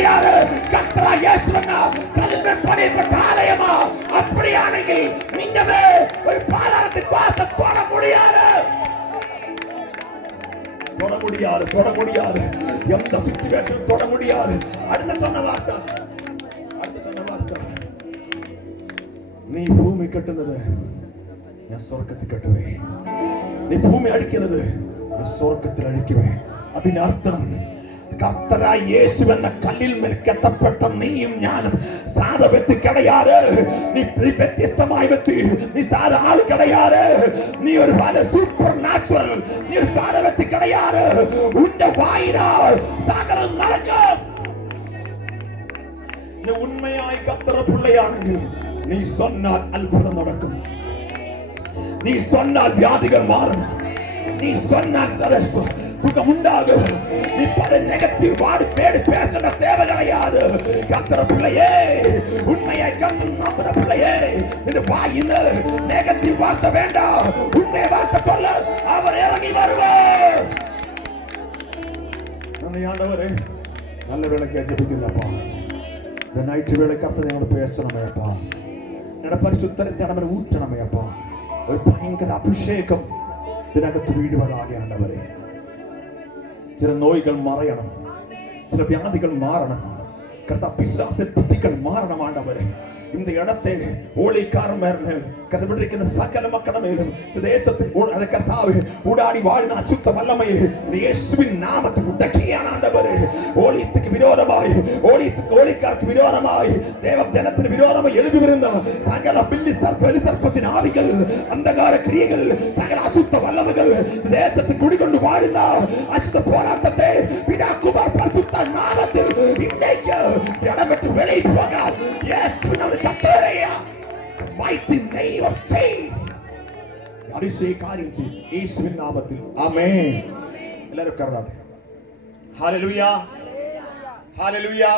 கிடையாது. கர்த்தராகிய இயேசுவின் கல்லில் பணியப்பட்ட ஆலயமா? அப்படியாണെങ്കിൽ நீங்கவே ஒரு பாதாளத்தின் வாசலை தொட முடியாது. தொட முடியாது, தொட முடியாது. எந்த சிச்சுவேஷன் தொட முடியாது. அடுத்த சொன்ன வார்த்தை, நீ பூமி கட்டுனது நான் சொர்க்கத்தை கட்டுவேன். நீ பூமி அழிக்கிறது நான் சொர்க்கத்தில் அழிக்குவேன். അതിന്റെ അർത്ഥം കർത്തരായ യേശു എന്ന കല്ലിൽ മേൽ കെട്ടപ്പെട്ട നീയും ഞാനും സാധാ വ്യക്തി കിടയാറ്. നീ വ്യത്യസ്തമായ വ്യക്തി, നീ സാധാ ആൾ കിടയാറ്. നീ ഒരു പല സൂപ്പർ നാച്ചുറൽ, നീ ഒരു സാധാ വ്യക്തി കിടയാറ്. ഉന്റെ വായിനാൽ സകലം നടക്കും. നീ ഉണ്മയായി കർത്തര പിള്ളയാണെങ്കിൽ നീ சொன்னால் അത്ഭുതം നടക്കും. നീ சொன்னால் വ്യാധികൾ മാറും. നീ சொன்னால் சுகம் உண்டாகும். நீ பல நெகட்டிவ் வார்டு பேடி பேசுற தேவை கிடையாது. கர்த்தர் பிள்ளையே, உண்மையை கண்டு நம்புற பிள்ளையே, இந்த வாயில நெகட்டிவ் வார்த்தை வேண்டாம். உண்மை வார்த்தை சொல்ல அவர் இறங்கி வருவார். நன்றி ஆண்டவரே, நல்ல வேலைக்கு ஜெபிக்கிறப்பா. இந்த நைட்டு வேலை கர்த்தர் எங்களோட பேசணுமே அப்பா. என்னோட பரிசுத்தத்தை நம்ம ஊற்றணுமே அப்பா. ஒரு பயங்கர அபிஷேகம் ഇതിനകത്ത് വീഴുവതാകെ ആണ്ടവരെ. ചില നോയികൾ മറയണം, ചില വ്യാധികൾ മാറണം. കർത്താവ് പിശാചിൻ ബുദ്ധികൾ മാറണം ആണ്ടവരെ. இந்த இடத்தை ஓலிக்காரன் மேல் கதவிட்டிருக்கிற சகல மக்கள் மேலும் தேசத்தில் அதை கர்த்தாவே ஊடாடி வாழ்ந்த அசுத்த வல்லமையை இயேசுவின் நாமத்தில் உடைக்கியான ஆண்டவரே. ஓலியத்துக்கு விரோதமாய், ஓலிக்காருக்கு விரோதமாய், தேவ ஜனத்தின் விரோதமாய் எழுப்பியிருந்த சகல பில்லி சர்ப்பத்தின் ஆவிகள், அந்தகார கிரியைகள், சகல அசுத்த வல்லமைகள் தேசத்தில் குடிக்கொண்டு வாழ்ந்த அசுத்த போராட்டத்தை பிதா குமார் பரிசுத்த நாமத்தில் இன்னைக்கு இடம்பெற்று வெளியே போக இயேசுவின் mighty name of Jesus. அதிசய காரியம் செய் இயேசுவின் நாமத்தில். ஆமென். எல்லாரும் கரடாட்டு. ஹalleluya, ஹalleluya.